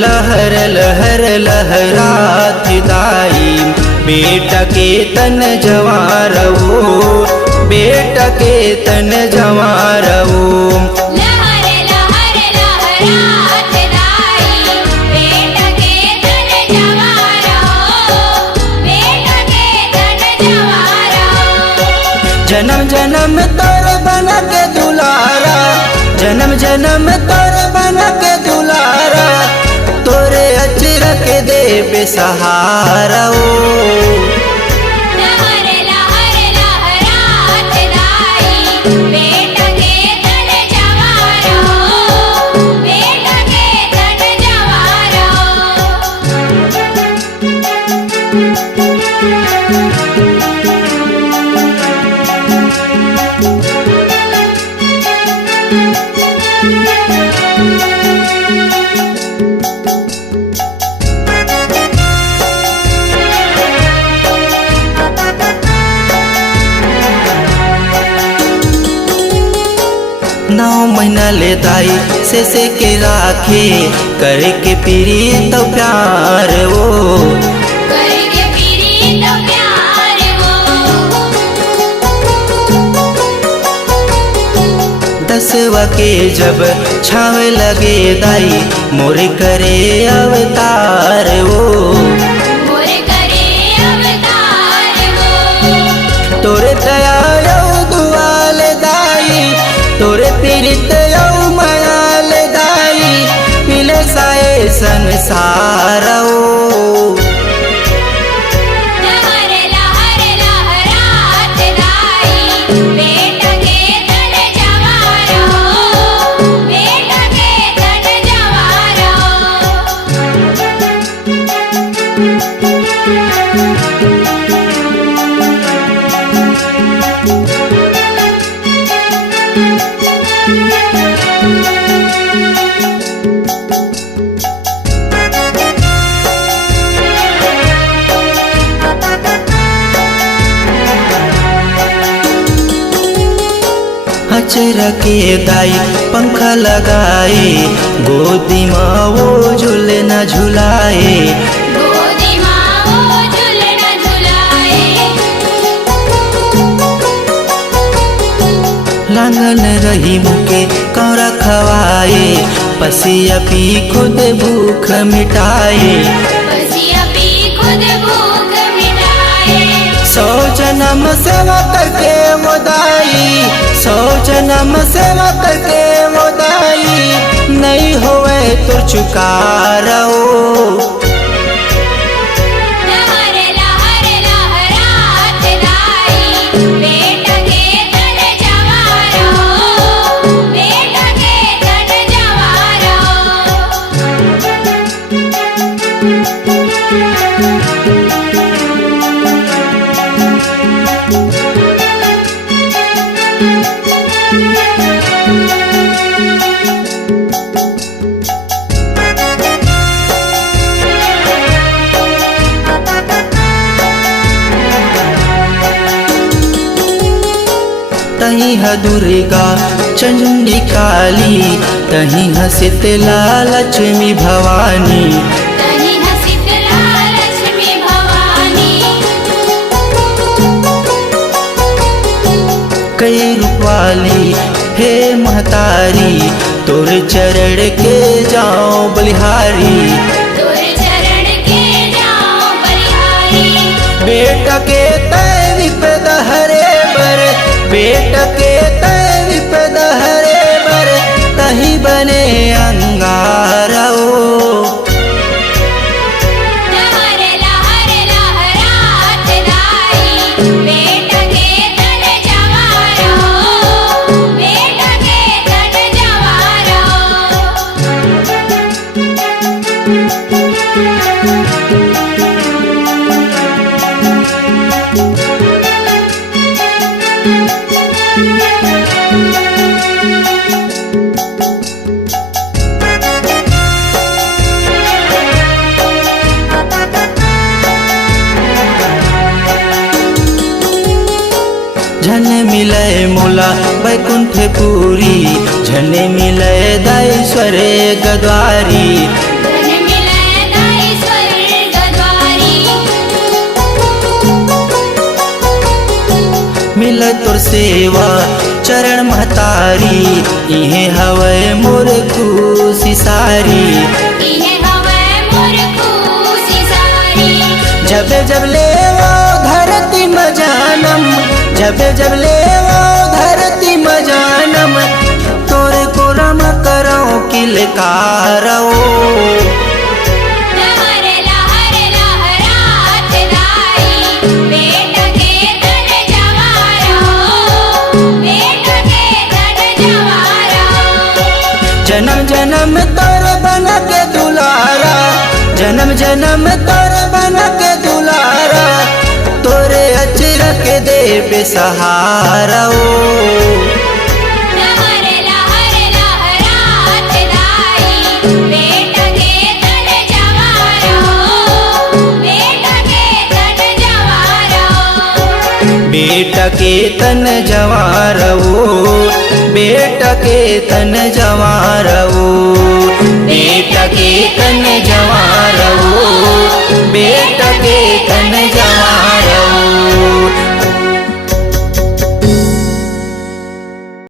लहर लहर लहरात दाई, बेटा के तन जवारवो, बेटा के तन जवारवो। लहर लहर लहरात दाई, बेटा के तन जवारवो, बेटा के तन जवारवो। जन्म जन्म तोर बन के दुलारा, जन्म जन्म तोर बन के दुलारा, तोरे अचरक दे बेसहारा ओ। लहर लहर लहरात दाई, बेटा के तन जवारवो, बेटा के तन नौ महीना ले दाई से के राखे, करे के पीरी तो प्यार वो, करके पीरी तो प्यार वो। दसवा के जब छावे लगे दाई, मोरे करे अवतार वो, मोरे करे अवतार वो। तोरे दया दुआल दाई, तोरे पीरित मयाल दाई, मिले साए संसार ओ। लहर लहर लहरात दाई, बेटा के तन जवारवो, बेटा के तन अचरा के दाई पंखा लगाए, गोदी माँ वो झूले न झुलाए, गोदी माँ वो झूलना झुलाए। लांगल रही मुके कौरा खवाए, पसिया पी खुद भूख मिटाए, बसिया पी खुद भूख मिटाए। 100 जन्म सेवा करके वो दाई, 100 जन्म सेवा करके वो दाई, नहीं होवे तो चुकारो। लहर लहर लहरात दाई, बेटा के तन जवारवो, बेटा के तन तहीं ह दुर्गा चंडी काली, तहीं ह शीतला लक्ष्मी भवानी, तहीं ह शीतला लक्ष्मी भवानी। कई रूपवाली हे महतारी, तोर चरण के जाओ बलिहारी, तोर चरण के जाओ बलिहारी। बेटा के तय विपद हरे बर, बेटा के तय विपद हरे बर, तही बने अंगारा ओ। लहर लहर लहरात दाई, बेटा के तन जवारवो, बेटा के तन झन मिलय मोला बैकुंठ पुरी, झन मिलय दाईश्वरे गद्वारी, धन तुर सेवा चरण महतारी इहे हवे मोर खुशी सारी इहे हवे मोर खुशी सारी जब जब ले वो धरती में जानम जब जब ले वो धरती में जानम तोरे को रम करो किलकारो लहर लहर लहरात दाई बेटा के तन जवारा बेटा के तन जवारा जन्म जन्म तोर बन के दुलारा जन्म जन्म तोर बन के दुलारा तोरे अचरक दे बेसहारा लहर लहर लहरात दाई बेटा के तन जवारा बेटा के तन जवारा बेटा के तन जवारवो बेटा के तन जवारवो बेटा के तन जवारवो बेटा के तन